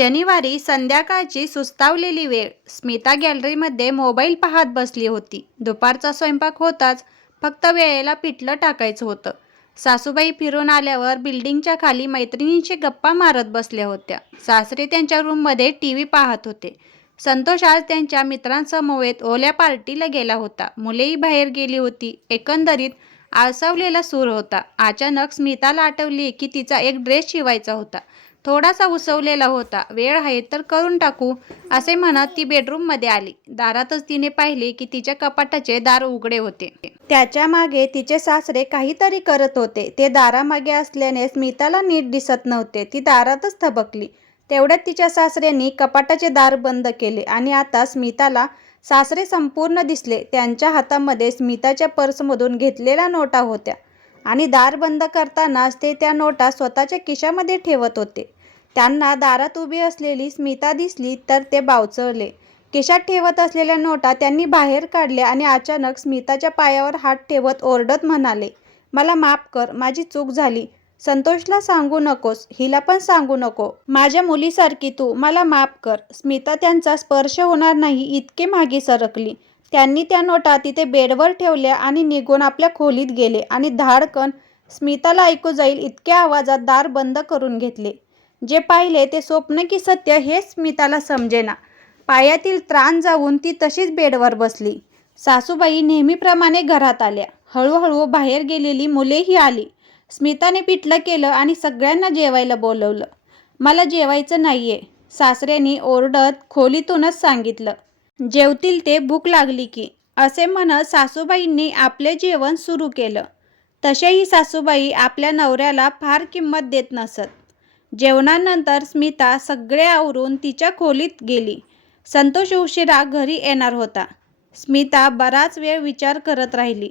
शनिवारी संध्याकाळची सुस्तावलेली वेळ स्मिता गॅलरीमध्ये मोबाईल पाहत बसली होती. दुपारचा स्वयंपाक होताच फक्त वेळेला पिठलं टाकायचं होतं. सासूबाई फिरून आल्यावर बिल्डिंगच्या खाली मैत्रिणींशी गप्पा मारत बसल्या होत्या. सासरे त्यांच्या रूममध्ये टी व्ही पाहत होते. संतोष आज त्यांच्या मित्रांसमवेत ओल्या पार्टीला गेला होता. मुलेही बाहेर गेली होती. एकंदरीत आळसावलेला सूर होता. अचानक स्मिताला आठवली की तिचा एक ड्रेस शिवायचा होता. थोडासा उसवलेला होता. वेळ आहे तर करून टाकू असे म्हणत ती बेडरूममध्ये आली. दारातच तिने पाहिले की तिच्या कपाटाचे दार उघडे होते. त्याच्यामागे तिचे सासरे काहीतरी करत होते. ते दारामागे असल्याने स्मिताला नीट दिसत नव्हते. ती दारातच थबकली. तेवढ्यात तिच्या सासऱ्यांनी कपाटाचे दार बंद केले आणि आता स्मिताला सासरे संपूर्ण दिसले. त्यांच्या हातामध्ये स्मिताच्या पर्समधून घेतलेल्या नोटा होत्या. आणि दार बंद करतानाच ते त्या नोटा स्वतःच्या खिशामध्ये ठेवत होते. त्यांना दारात उभी असलेली स्मिता दिसली तर ते बावचळले. खिशात ठेवत असलेल्या नोटा त्यांनी बाहेर काढल्या आणि अचानक स्मिताच्या पायावर हात ठेवत ओरडत म्हणाले मला माफ कर माझी चूक झाली. संतोषला सांगू नकोस हिला पण सांगू नको. माझ्या मुलीसारखी तू मला माफ कर स्मिता त्यांचा स्पर्श होणार नाही इतके मागे सरकली. त्यांनी त्या नोटा तिथे बेडवर ठेवल्या आणि निघून आपल्या खोलीत गेले आणि धाडकन स्मिताला ऐकू जाईल इतक्या आवाजात दार बंद करून घेतले. जे पाहिले ते स्वप्न की सत्य हेच स्मिताला समजेना. पायातील त्राण जाऊन ती तशीच बेडवर बसली. सासूबाई नेहमीप्रमाणे घरात आल्या. हळूहळू बाहेर गेलेली मुलेही आली. स्मिताने पिठलं केलं आणि सगळ्यांना जेवायला बोलवलं. मला जेवायचं नाहीये सासऱ्यांनी ओरडत खोलीतूनच सांगितलं. जेवतील ते भूक लागली की. असे म्हणत सासूबाईंनी आपले जेवण सुरू केलं. तसेही सासूबाई आपल्या नवऱ्याला फार किंमत देत नसत. जेवणानंतर स्मिता सगळे आवरून तिच्या खोलीत गेली. संतोष उशिरा घरी येणार होता. स्मिता बराच वेळ विचार करत राहिली.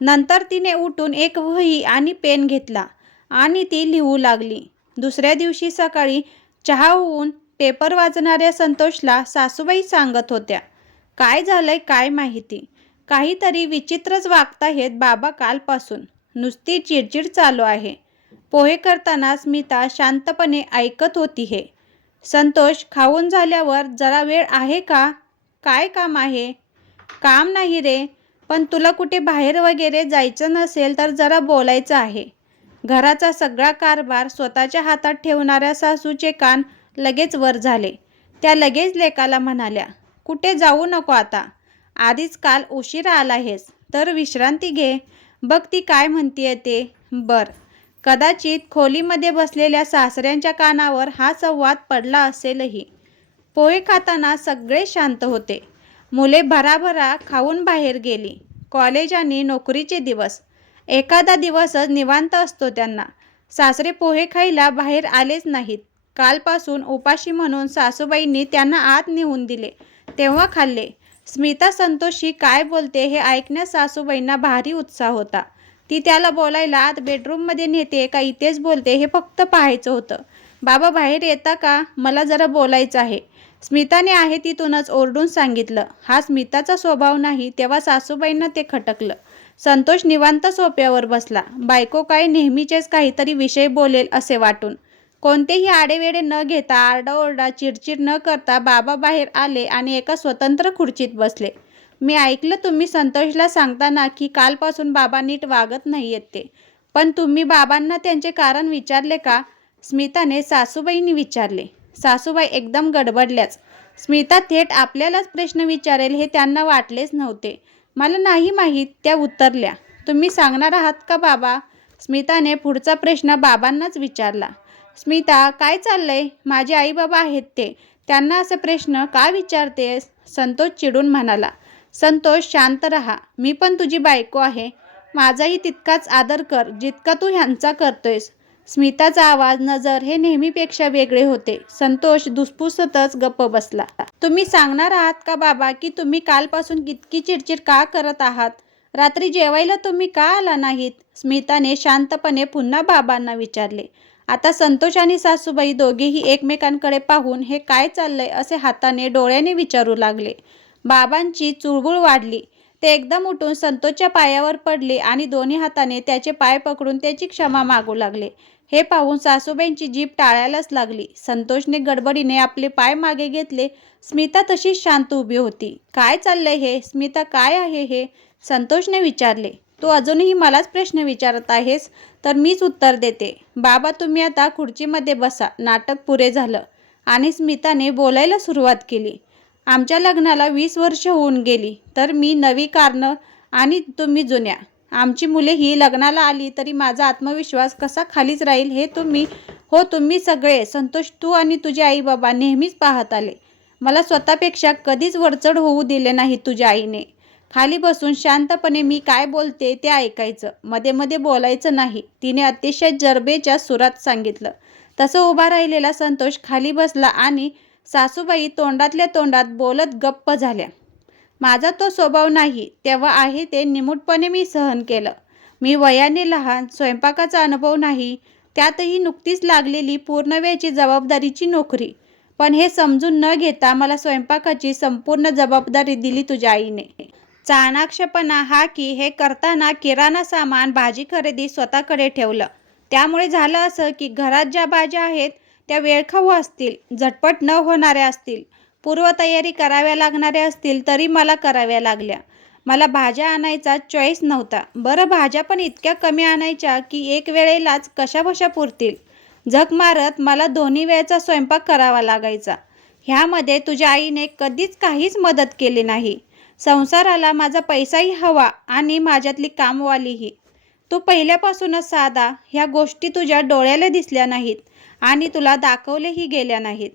नंतर तिने उठून एक वही आणि पेन घेतला आणि ती लिहू लागली. दुसऱ्या दिवशी सकाळी चहा होऊन पेपर वाचणाऱ्या संतोषला सासूबाई सांगत होत्या काय झालंय काय माहिती? काहीतरी विचित्रच वागताहेत बाबा कालपासून. नुसती चिडचिड चालू आहे. पोहे करताना स्मिता शांतपणे ऐकत होती हे. संतोष खाऊन झाल्यावर जरा वेळ आहे का? काय काम आहे? काम नाही रे पण तुला कुठे बाहेर वगैरे जायचं नसेल तर जरा बोलायचं आहे. घराचा सगळा कारभार स्वतःच्या हातात ठेवणाऱ्या सासूचे कान लगेच वर झाले. त्या लगेच लेकाला म्हणाल्या कुठे जाऊ नको आता? आधीच काल उशिरा आला आहेस तर विश्रांती घे. बघ ती काय म्हणतीये ते. बर. कदाचित खोलीमध्ये बसलेल्या सासऱ्यांच्या कानावर हा संवाद पडला असेलही. पोहे खाताना सगळे शांत होते. मुले भराभरा खाऊन बाहेर गेली. कॉलेज आणि नोकरीचे दिवस. एखादा दिवसच निवांत असतो त्यांना. सासरे पोहे खायला बाहेर आलेच नाहीत. कालपासून उपाशी म्हणून सासूबाईंनी त्यांना आत नेऊन दिले. तेव्हा खाल्ले. स्मिता संतोषी काय बोलते हे ऐकण्यास सासूबाईंना भारी उत्साह होता. ती त्याला बोलायला आत बेडरूममध्ये नेते का इथेच बोलते हे फक्त पाहायचं होतं. बाबा बाहेर येता का? मला जरा बोलायचं आहे. स्मिताने आहे तिथूनच ओरडून सांगितलं. हा स्मिताचा स्वभाव नाही तेव्हा सासूबाईंना ते खटकलं. संतोष निवांत सोप्यावर बसला. बायको काय नेहमीचेच काहीतरी विषय बोलेल असे वाटून. कोणतेही आडेवेडे न घेता आरडाओरडा चिडचिड न करता बाबा बाहेर आले आणि एका स्वतंत्र खुर्चीत बसले. मी ऐकलं तुम्ही संतोषला सांगताना की कालपासून बाबा नीट वागत नाही आहेत ते. पण तुम्ही बाबांना त्यांचे कारण विचारले का? स्मिताने सासूबाईंनी विचारले. सासूबाई एकदम गडबडल्याच स्मिता थेट आपल्यालाच प्रश्न विचारेल हे त्यांना वाटलेच नव्हते. मला नाही माहीत त्या उत्तरल्या. तुम्ही सांगणार आहात का बाबा? स्मिताने पुढचा प्रश्न बाबांनाच विचारला. स्मिता काय चाललंय? माझे आई बाबा आहेत ते. त्यांना असा प्रश्न का विचारतेस संतोष चिडून म्हणाला. संतोष शांत रहा. मी पण तुझी बायको आहे. माझाही तितकाच आदर कर जितका तू ह्यांचा करतोयस. स्मिताचा आवाज नजर हे नेहमीपेक्षा वेगळे होते. संतोष दुसपुसतच गप्प बसला. तुम्ही सांगणार आहात का बाबा की तुम्ही कालपासून इतकी चिडचिड का करत आहात? रात्री जेवायला तुम्ही का आला नाहीत? स्मिताने शांतपणे पुन्हा बाबांना विचारले. आता संतोष आणि सासूबाई दोघेही एकमेकांकडे पाहून हे काय चाललंय असे हाताने डोळ्याने विचारू लागले. बाबांची चुळबुळ वाढली. ते एकदम उठून संतोषच्या पायावर पडले आणि दोन्ही हाताने त्याचे पाय पकडून त्याची क्षमा मागू लागले. हे पाहून सासूबाईंची जीभ टाळायलाच लागली. संतोषने गडबडीने आपले पाय मागे घेतले. स्मिता तशीच शांत उभी होती. काय चाललंय हे? स्मिता काय आहे हे? संतोषने विचारले. तू अजूनही मलाच प्रश्न विचारत आहेस? तर मीच उत्तर देते. बाबा तुम्ही आता खुर्चीमध्ये बसा. नाटक पुरे झालं. आणि स्मिताने बोलायला सुरुवात केली. आमच्या लग्नाला वीस वर्ष होऊन गेली तर मी नवी कारणं आणि तुम्ही जुन्या. आमची मुले ही लग्नाला आली तरी माझा आत्मविश्वास कसा खालीच राहील हे तुम्ही हो तुम्ही सगळे संतोष तू आणि तुझे आई बाबा नेहमीच पाहत आले. मला स्वतःपेक्षा कधीच वरचढ होऊ दिले नाही तुझ्या आईने. खाली बसून शांतपणे मी काय बोलते ते ऐकायचं. मध्ये मध्ये बोलायचं नाही. तिने अतिशय जरबेच्या सुरात सांगितलं. तसं उभा राहिलेला संतोष खाली बसला आणि सासूबाई तोंडातल्या तोंडात बोलत गप्प झाल्या. माझा तो स्वभाव नाही. तेव्हा आहे ते निमूटपणे मी सहन केलं. मी वयाने लहान स्वयंपाकाचा अनुभव नाही. त्यातही नुकतीच लागलेली पूर्णवेळची जबाबदारीची नोकरी. पण हे समजून न घेता मला स्वयंपाकाची संपूर्ण जबाबदारी दिली तुझ्या आईने. चाणाक्षपणा हा की हे करताना किराणा सामान भाजी खरेदी स्वतःकडे ठेवलं. त्यामुळे झालं असं की घरात ज्या भाज्या आहेत त्या वेळखाऊ असतील झटपट न होणाऱ्या असतील पूर्वतयारी कराव्या लागणाऱ्या असतील तरी मला कराव्या लागल्या. मला भाज्या आणायचा चॉईस नव्हता. बरं भाज्या पण इतक्या कमी आणायच्या की एक वेळेलाच कशा बशा पुरतील? झक मारत मला दोन्ही वेळचा स्वयंपाक करावा लागायचा. ह्यामध्ये तुझ्या आईने कधीच काहीच मदत केली नाही. संसाराला माझा पैसाही हवा आणि माझ्यातली कामवालीही. तू पहिल्यापासूनच साधा ह्या गोष्टी तुझ्या डोळ्याला दिसल्या नाहीत आणि तुला दाखवलेही गेल्या नाहीत.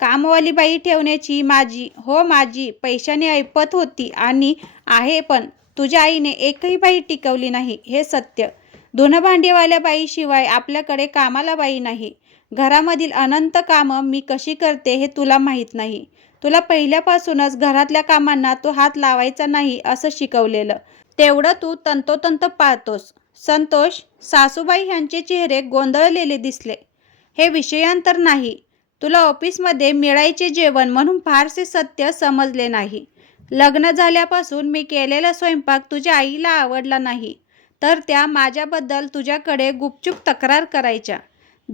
कामवाली बाई ठेवण्याची माझी हो माझी पैशाने ऐपत होती आणि आहे पण तुझ्या आईने एकही बाई टिकवली नाही हे सत्य. दोन भांडीवाल्या बाईशिवाय आपल्याकडे कामाला बाई नाही. घरामधील अनंत कामं मी कशी करते हे तुला माहीत नाही. तुला पहिल्यापासूनच घरातल्या कामांना तू हात लावायचा नाही असं शिकवलेलं. तेवढं तू तंतोतंत पाळतोस. संतोष सासूबाई यांचे चेहरे गोंधळलेले दिसले. हे विषयांतर नाही. तुला ऑफिसमध्ये मिळायचे जेवण म्हणून फारसे सत्य समजले नाही. लग्न झाल्यापासून मी केलेला स्वयंपाक तुझ्या आईला आवडला नाही. तर त्या माझ्याबद्दल तुझ्याकडे गुपचूप तक्रार करायच्या.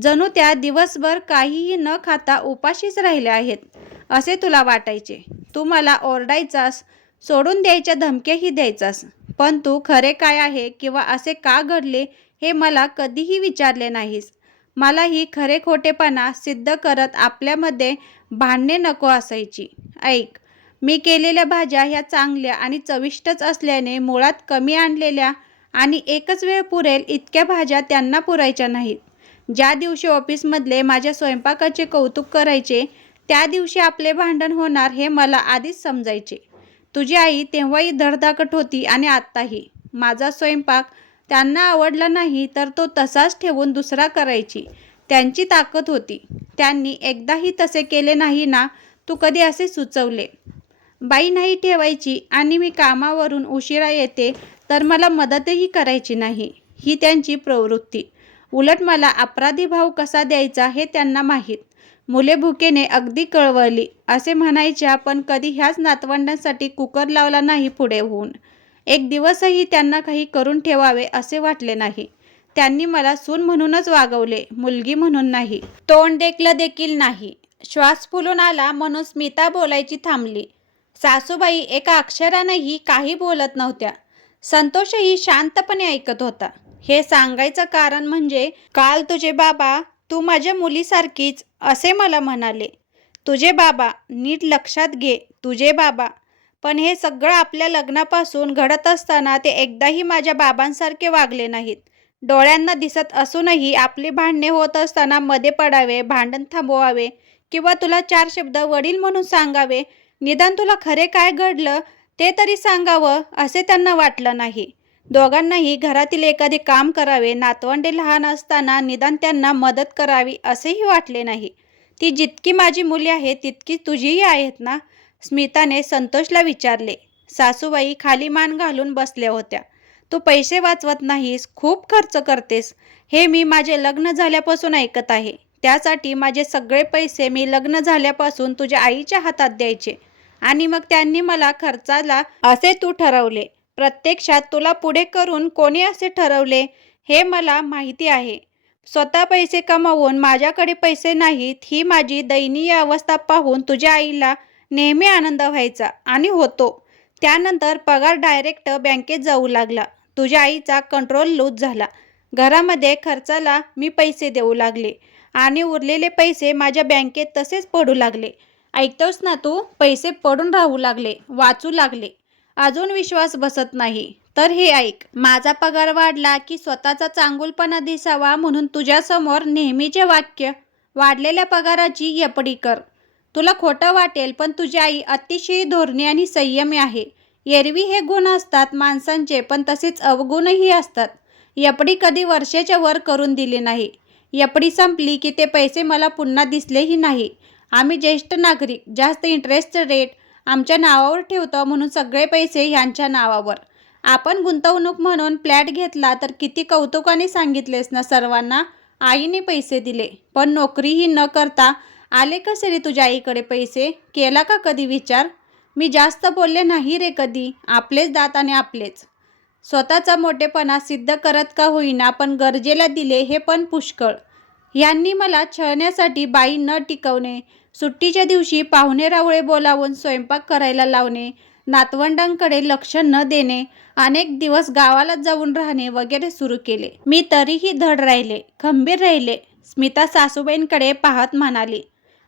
जणू त्या दिवसभर काहीही न खाता उपाशीच राहिल्या आहेत. असे तुला वाटायचे. तू मला ओरडायचास सोडून द्यायच्या धमक्याही द्यायचास. पण तू खरे काय आहे किंवा असे का घडले हे मला कधीही विचारले नाहीस. मला ही खरे खोटेपणा सिद्ध करत आपल्यामध्ये भांडणे नको असायची. ऐक मी केलेल्या भाज्या ह्या चांगल्या आणि चविष्टच असल्याने मुळात कमी आणलेल्या आणि एकच वेळ पुरेल इतक्या भाज्या त्यांना पुरायच्या नाहीत. ज्या दिवशी ऑफिसमधले माझ्या स्वयंपाकाचे कौतुक करायचे त्या दिवशी आपले भांडण होणार हे मला आधीच समजायचे. तुझी आई तेव्हाही धडधाकट होती आणि आत्ताही. माझा स्वयंपाक त्यांना आवडला नाही तर तो तसाच ठेवून दुसरा करायची. त्यांची ताकद होती. त्यांनी एकदाही तसे केले नाही ना तू कधी असे सुचवले? बाई नाही ठेवायची आणि मी कामावरून उशिरा येते तर मला मदतही करायची नाही. ही त्यांची प्रवृत्ती. उलट मला अपराधी भाव कसा द्यायचा हे त्यांना माहीत. मुले भुकेने अगदी कळवळली असे म्हणायच्या पण कधी ह्याच नातवंडांसाठी कुकर लावला नाही पुढे होऊन. एक दिवसही त्यांना काही करून ठेवावे असे वाटले नाही. त्यांनी मला सून म्हणूनच वागवले मुलगी म्हणून नाही. तोंड देखलं देखील नाही. श्वास फुलून आला म्हणून स्मिता बोलायची थांबली. सासूबाई एका अक्षरानंही काही बोलत नव्हत्या. संतोषही शांतपणे ऐकत होता. हे सांगायचं कारण म्हणजे काल तुझे बाबा तू माझ्या मुलीसारखीच असे मला म्हणाले. तुझे बाबा नीट लक्षात घे तुझे बाबा. पण हे सगळं आपल्या लग्नापासून घडत असताना ते एकदाही माझ्या बाबांसारखे वागले नाहीत. डोळ्यांना दिसत असूनही आपली भांडणे होत असताना मध्ये पडावे भांडण थांबवावे किंवा तुला चार शब्द वडील म्हणून सांगावे निदान तुला खरे काय घडलं ते तरी सांगावं असे त्यांना वाटलं नाही. दोघांनाही घरातील एखादे काम करावे नातवंडे लहान असताना निदान त्यांना मदत करावी असेही वाटले नाही. ती जितकी माझी मुली आहे तितकी तुझीही आहेत ना? स्मिताने संतोषला विचारले. सासूबाई खाली मान घालून बसल्या होत्या. तू पैसे वाचवत नाहीस खूप खर्च करतेस. हे मी माझे लग्न झाल्यापासून ऐकत आहे. त्यासाठी माझे सगळे पैसे मी लग्न झाल्यापासून तुझ्या आईच्या हातात द्यायचे. आणि मग त्यांनी मला खर्चाला असे तू ठरवले. प्रत्यक्षात तुला पुढे करून कोणी असे ठरवले हे मला माहिती आहे. स्वतः पैसे कमावून माझ्याकडे पैसे नाहीत ही माझी दयनीय अवस्था पाहून तुझ्या आईला नेहमी आनंद व्हायचा आणि होतो. त्यानंतर पगार डायरेक्ट बँकेत जाऊ लागला. तुझ्या आईचा कंट्रोल लूज झाला. घरामध्ये खर्चाला मी पैसे देऊ लागले आणि उरलेले पैसे माझ्या बँकेत तसेच पडू लागले. ऐकतोस ना तू? पैसे पडून राहू लागले वाचू लागले. अजून विश्वास बसत नाही. तर हे ऐक माझा पगार वाढला की स्वतःचा चांगुलपणा दिसावा म्हणून तुझ्यासमोर नेहमीचे वाक्य वाढलेल्या पगाराची यपडी कर. तुला खोटं वाटेल पण तुझी आई अतिशय धोरणी आणि संयमी आहे. एरवी हे गुण असतात माणसांचे पण तसेच अवगुणही असतात. यपडी कधी वर्षाच्या वर करून दिली नाही. यपडी संपली की ते पैसे मला पुन्हा दिसलेही नाही. आम्ही ज्येष्ठ नागरिक जास्त इंटरेस्ट रेट आमच्या नावावर ठेवतो म्हणून सगळे पैसे ह्यांच्या नावावर. आपण गुंतवणूक म्हणून फ्लॅट घेतला तर किती कौतुकाने सांगितलेस ना सर्वांना? आईने पैसे दिले पण नोकरीही न करता आले कसे रे तुझ्या आईकडे पैसे? केला का कधी विचार? मी जास्त बोलले नाही रे कधी आपलेच दात आणि आपलेच. स्वतःचा मोठेपणा सिद्ध करत का होईना पण गरजेला दिले हे पण पुष्कळ. यांनी मला छळण्यासाठी बाई न टिकवणे सुट्टीच्या दिवशी पाहुणे रावळे बोलावून स्वयंपाक करायला लावणे नातवंडांकडे लक्ष न देणे अनेक दिवस गावाला जाऊन राहणे वगैरे सुरू केले. मी तरीही धड राहिले खंबीर राहिले स्मिता सासूबाईंकडे पाहत म्हणाली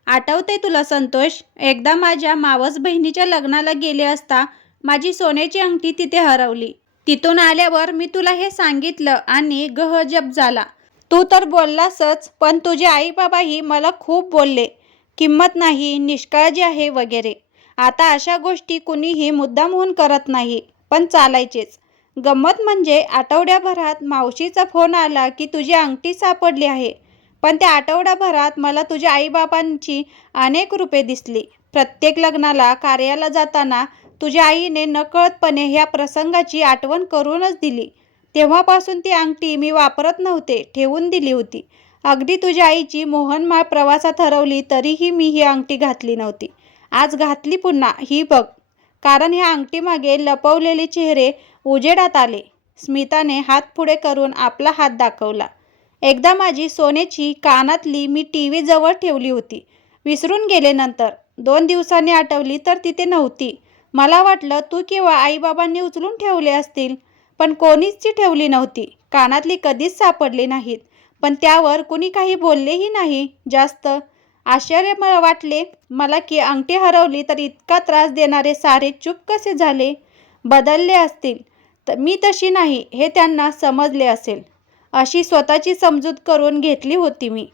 आठवते तुला संतोष? एकदा माझ्या मावस बहिणीच्या लग्नाला गेले असता माझी सोन्याची अंगठी तिथे हरवली. तिथून आल्यावर मी तुला हे सांगितलं आणि गहजब झाला. तू तर बोललासच पण तुझे आई बाबाही मला खूप बोलले. किंमत नाही निष्काळजी आहे वगैरे. आता अशा गोष्टी कुणीही मुद्दामहून करत नाही पण चालायचेच. गंमत म्हणजे आठवड्याभरात मावशीचा फोन आला की तुझी अंगठी सापडली आहे. पण त्या आठवड्याभरात मला तुझ्या आईबाबांची अनेक रूपे दिसली. प्रत्येक लग्नाला कार्याला जाताना तुझ्या आईने नकळतपणे ह्या प्रसंगाची आठवण करूनच दिली. तेव्हापासून ती अंगठी मी वापरत नव्हते ठेवून दिली होती. अगदी तुझ्या आईची मोहनमाळ प्रवासात हरवली तरीही मी ही अंगठी घातली नव्हती. आज घातली पुन्हा. ही बघ. कारण ह्या अंगठीमागे लपवलेले चेहरे उजेडात आले. स्मिताने हात पुढे करून आपला हात दाखवला. एकदा माझी सोन्याची कानातली मी टी व्ही जवळ ठेवली होती. विसरून गेले नंतर. दोन दिवसांनी आठवली तर तिथे नव्हती. मला वाटलं तू किंवा आईबाबांनी उचलून ठेवले असतील पण कोणीच ती ठेवली नव्हती. कानातली कधीच सापडली नाहीत. पण त्यावर कुणी काही बोललेही नाही. जास्त आश्चर्य मला वाटले. मला की अंगठी हरवली तर इतका त्रास देणारे सारे चूप कसे झाले? बदलले असतील. तर मी तशी नाही हे त्यांना समजले असेल. अशी स्वतःची समजूत करून घेतली होती मी.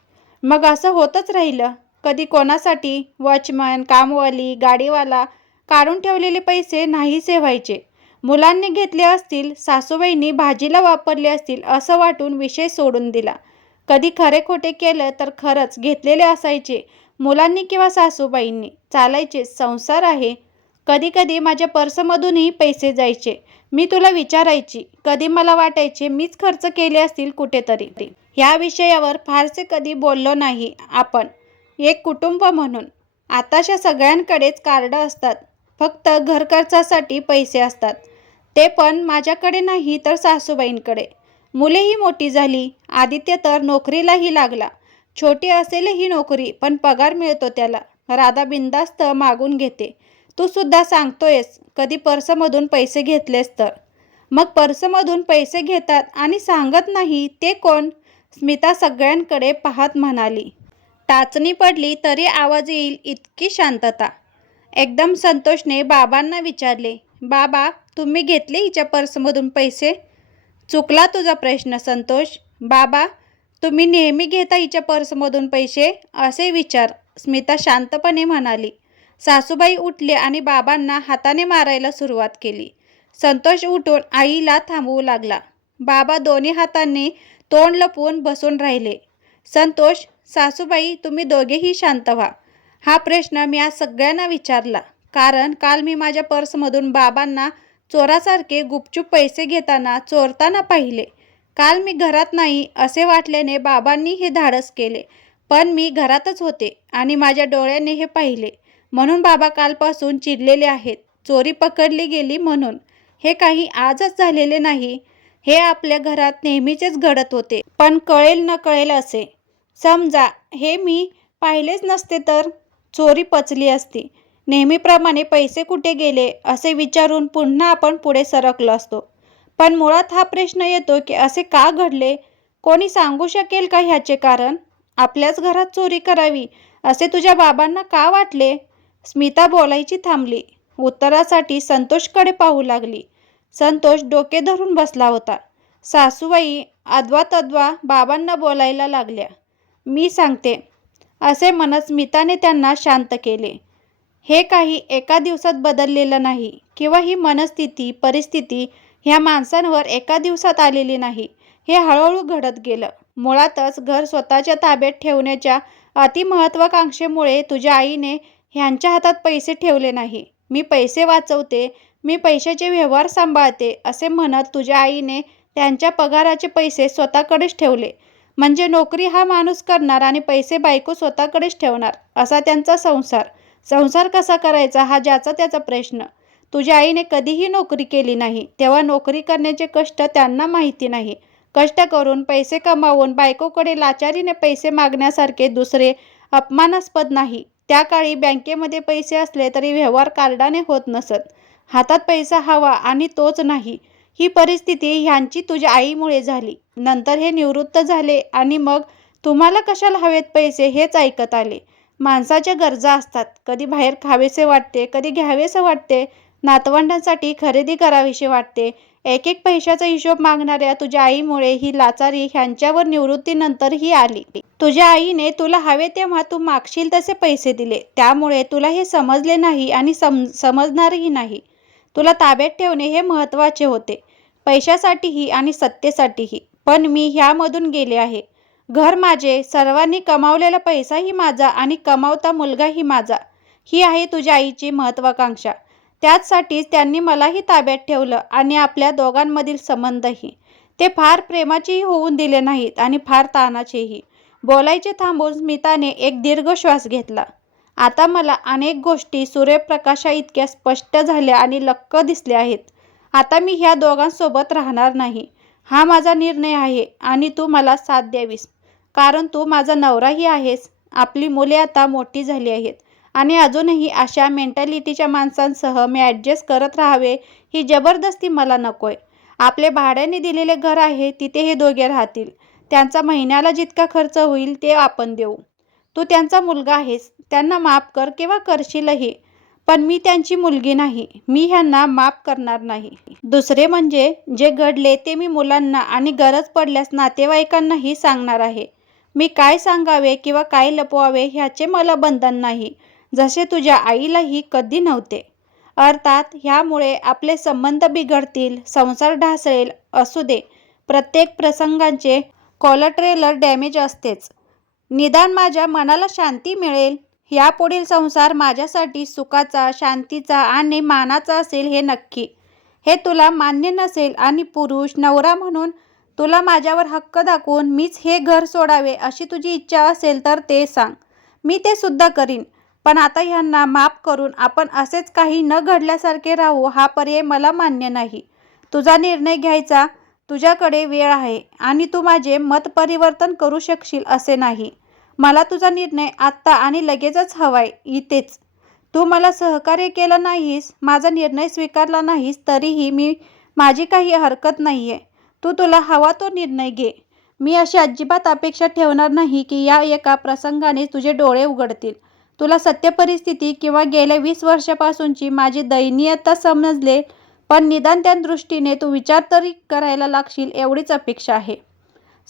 मग असं होतच राहिलं. कधी कोणासाठी वॉचमन कामवाली गाडीवाला काढून ठेवलेले पैसे नाहीसे व्हायचे. मुलांनी घेतले असतील सासूबाईंनी भाजीला वापरले असतील असं वाटून विषय सोडून दिला. कधी खरे खोटे केलं तर खरंच घेतलेले असायचे. मुलांनी किंवा सासूबाईंनी चालायचे संसार आहे. कधी कधी माझ्या पर्समधूनही पैसे जायचे. मी तुला विचारायची कधी मला वाटायचे मीच खर्च केले असतील कुठेतरी. ह्या विषयावर फारसे कधी बोललो नाही आपण. एक कुटुंब म्हणून. आताच्या सगळ्यांकडेच कार्ड असतात. फक्त घरखर्चासाठी पैसे असतात. ते पण माझ्याकडे नाही तर सासूबाईंकडे. मुलेही मोठी झाली. आदित्य तर नोकरीलाही लागला. छोटी असेल ही नोकरी पण पगार मिळतो त्याला. राधा बिंदास्त मागून घेते. तू सुद्धा सांगतोयस कधी पर्समधून पैसे घेतलेस तर. मग पर्समधून पैसे घेतात आणि सांगत नाही ते कोण? स्मिता सगळ्यांकडे पाहत म्हणाली. टाचणी पडली तरी आवाज येईल इतकी शांतता. एकदम संतोषने बाबांना विचारले बाबा तुम्ही घेतले हिच्या पर्समधून पैसे? चुकला तुझा प्रश्न संतोष? बाबा तुम्ही नेहमी घेता हिच्या पर्समधून पैसे? असे विचार स्मिता शांतपणे म्हणाली. सासूबाई उठले आणि बाबांना हाताने मारायला सुरुवात केली. संतोष उठून आईला थांबवू लागला. बाबा दोन्ही हातांनी तोंड लपवून बसून राहिले. संतोष सासूबाई तुम्ही दोघेही शांत व्हा. हा प्रश्न मी आज सगळ्यांना विचारला. कारण काल मी माझ्या पर्समधून बाबांना चोरासारखे गुपचूप पैसे घेताना चोरताना पाहिले. काल मी घरात नाही असे वाटल्याने बाबांनी हे धाडस केले. पण मी घरातच होते आणि माझ्या डोळ्याने हे पाहिले. म्हणून बाबा कालपासून चिडलेले आहेत. चोरी पकडली गेली म्हणून. हे काही आजच झालेले नाही. हे आपल्या घरात नेहमीचेच घडत होते. पण कळेल न कळेल असे. समजा हे मी पाहिलेच नसते तर? चोरी पचली असती. नेहमीप्रमाणे पैसे कुठे गेले असे विचारून पुन्हा आपण पुढे सरकलो असतो. पण मुळात हा प्रश्न येतो की असे का घडले? कोणी सांगू शकेल का ह्याचे कारण? आपल्याच घरात चोरी करावी असे तुझ्या बाबांना का वाटले? स्मिता बोलायची थांबली. उत्तरासाठी संतोषकडे पाहू लागली. संतोष डोके धरून बसला होता. सासूबाई अद्वा तद्वा बाबांना बोलायला लागल्या. मी सांगते. असे म्हणत स्मिताने त्यांना शांत केले. हे काही एका दिवसात बदललेलं नाही किंवा ही मनस्थिती परिस्थिती ह्या माणसांवर एका दिवसात आलेली नाही. हे हळूहळू घडत गेलं. मुळातच घर स्वतःच्या ताब्यात ठेवण्याच्या अतिमहत्वाकांक्षेमुळे तुझ्या आईने ह्यांच्या हातात पैसे ठेवले नाही. मी पैसे वाचवते मी पैशाचे व्यवहार सांभाळते असे म्हणत तुझ्या आईने त्यांच्या पगाराचे पैसे स्वतःकडेच ठेवले. म्हणजे नोकरी हा माणूस करणार आणि पैसे बायको स्वतःकडेच ठेवणार असा त्यांचा संसार. संसार कसा करायचा हा ज्याचा त्याचा प्रश्न. तुझ्या आईने कधीही नोकरी केली नाही तेव्हा नोकरी करण्याचे कष्ट त्यांना माहिती नाही. कष्ट करून पैसे कमावून बायकोकडे लाचारीने पैसे मागण्यासारखे दुसरे अपमानास्पद नाही. त्या काळी बँकेमध्ये पैसे असले तरी व्यवहार कार्डाने होत नसत. हातात पैसा हवा आणि तोच नाही. ही परिस्थिती ह्यांची तुझ्या आईमुळे झाली. नंतर हे निवृत्त झाले आणि मग तुम्हाला कशाला हवेत पैसे हेच ऐकत आले. माणसाच्या गरजा असतात. कधी बाहेर खावेसे वाटते कधी घ्यावेसे वाटते नातवंडांसाठी खरेदी करावीशी वाटते. एक एक पैशाचा हिशोब मागणाऱ्या तुझ्या आईमुळे ही लाचारी ह्यांच्यावर निवृत्तीनंतरही आली. तुझ्या आईने तुला हवे तेव्हा तू मागशील तसे पैसे दिले. त्यामुळे तुला हे समजले नाही आणि सम समजणारही नाही. तुला ताब्यात ठेवणे हे महत्त्वाचे होते. पैशासाठीही आणि सत्तेसाठीही. पण मी ह्यामधून गेले आहे. घर माझे सर्वांनी कमावलेला पैसाही माझा आणि कमावता मुलगाही माझा. ही आहे तुझ्या आईची महत्त्वाकांक्षा. त्याचसाठीच त्यांनी मलाही ताब्यात ठेवलं आणि आपल्या दोघांमधील संबंधही. ते फार प्रेमाचेही होऊन दिले नाहीत आणि फार तानाचेही. बोलायचे थांबून स्मिताने एक दीर्घ श्वास घेतला. आता मला अनेक गोष्टी सूर्यप्रकाशा इतक्या स्पष्ट झाल्या आणि लक्क दिसल्या आहेत. आता मी ह्या दोघांसोबत राहणार नाही. हा माझा निर्णय आहे आणि तू मला साथ द्यावीस. कारण तू माझा नवराही आहेस. आपली मुले आता मोठी झाली आहेत. आणि अजूनही अशा मेंटॅलिटीच्या माणसांसह मी ॲडजस्ट करत राहावे ही जबरदस्ती मला नकोय. आपले भाड्याने दिलेले घर आहे तिथे हे दोघे राहतील. त्यांचा महिन्याला जितका खर्च होईल ते आपण देऊ. तू त्यांचा मुलगा आहेस. त्यांना माफ कर किंवा करशीलही. पण मी त्यांची मुलगी नाही. मी ह्यांना माफ करणार नाही. दुसरे म्हणजे जे घडले ते मी मुलांना आणि गरज पडल्यास नातेवाईकांनाही सांगणार आहे. मी काय सांगावे किंवा काय लपवावे ह्याचे मला बंधन नाही जसे तुझ्या आईलाही कधी नव्हते. अर्थात ह्यामुळे आपले संबंध बिघडतील संसार ढासळेल असू दे. प्रत्येक प्रसंगांचे कॉलट्रेलर डॅमेज असतेच. निदान माझ्या मनाला शांती मिळेल? यापुढील संसार माझ्यासाठी सुखाचा शांतीचा आणि मानाचा असेल हे नक्की. हे तुला मान्य नसेल आणि पुरुष नवरा म्हणून तुला माझ्यावर हक्क दाखवून मीच हे घर सोडावे अशी तुझी इच्छा असेल तर ते सांग. मी ते सुद्धा करीन. पण आता ह्यांना माफ करून आपण असेच काही न घडल्यासारखे राहू हा पर्याय मला मान्य नाही. तुझा निर्णय घ्यायचा. तुझ्याकडे वेळ आहे आणि तू माझे मत परिवर्तन करू शकशील असे नाही. मला तुझा निर्णय आत्ता आणि लगेचच हवाय. इथेच. तू मला सहकार्य केलं नाहीस माझा निर्णय स्वीकारला नाहीस तरीही मी माझी काही हरकत नाही आहे तू तुला हवा तो निर्णय घे. मी अशी अजिबात अपेक्षा ठेवणार नाही की या एका प्रसंगाने तुझे डोळे उघडतील. तुला सत्य परिस्थिती किंवा गेल्या वीस वर्षापासूनची माझी दयनीयता समजले पण निदान त्या दृष्टीने तू विचार तरी करायला लागशील एवढीच अपेक्षा आहे.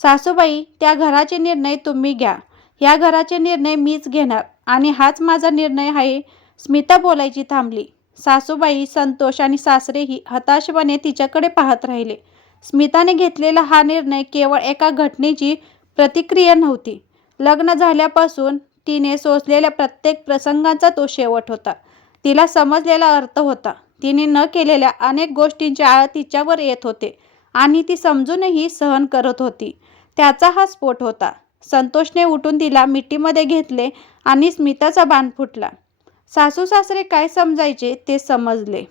सासूबाई त्या घराचे निर्णय तुम्ही घ्या. ह्या घराचे निर्णय मीच घेणार आणि हाच माझा निर्णय आहे स्मिता बोलायची थांबली. सासूबाई संतोष आणि सासरेही हताशपणे तिच्याकडे पाहत राहिले. स्मिताने घेतलेला हा निर्णय केवळ एका घटनेची प्रतिक्रिया नव्हती. लग्न झाल्यापासून तिने सोसलेल्या प्रत्येक प्रसंगाचा तो शेवट होता. तिला समजलेला अर्थ होता. तिने न केलेल्या अनेक गोष्टींचे आळ तिच्यावर येत होते आणि ती समजूनही सहन करत होती. त्याचा हा स्फोट होता. संतोषने उठून तिला मिठीमध्ये घेतले आणि स्मिताचा बाण फुटला. सासू सासरे काय समजायचे ते समजले.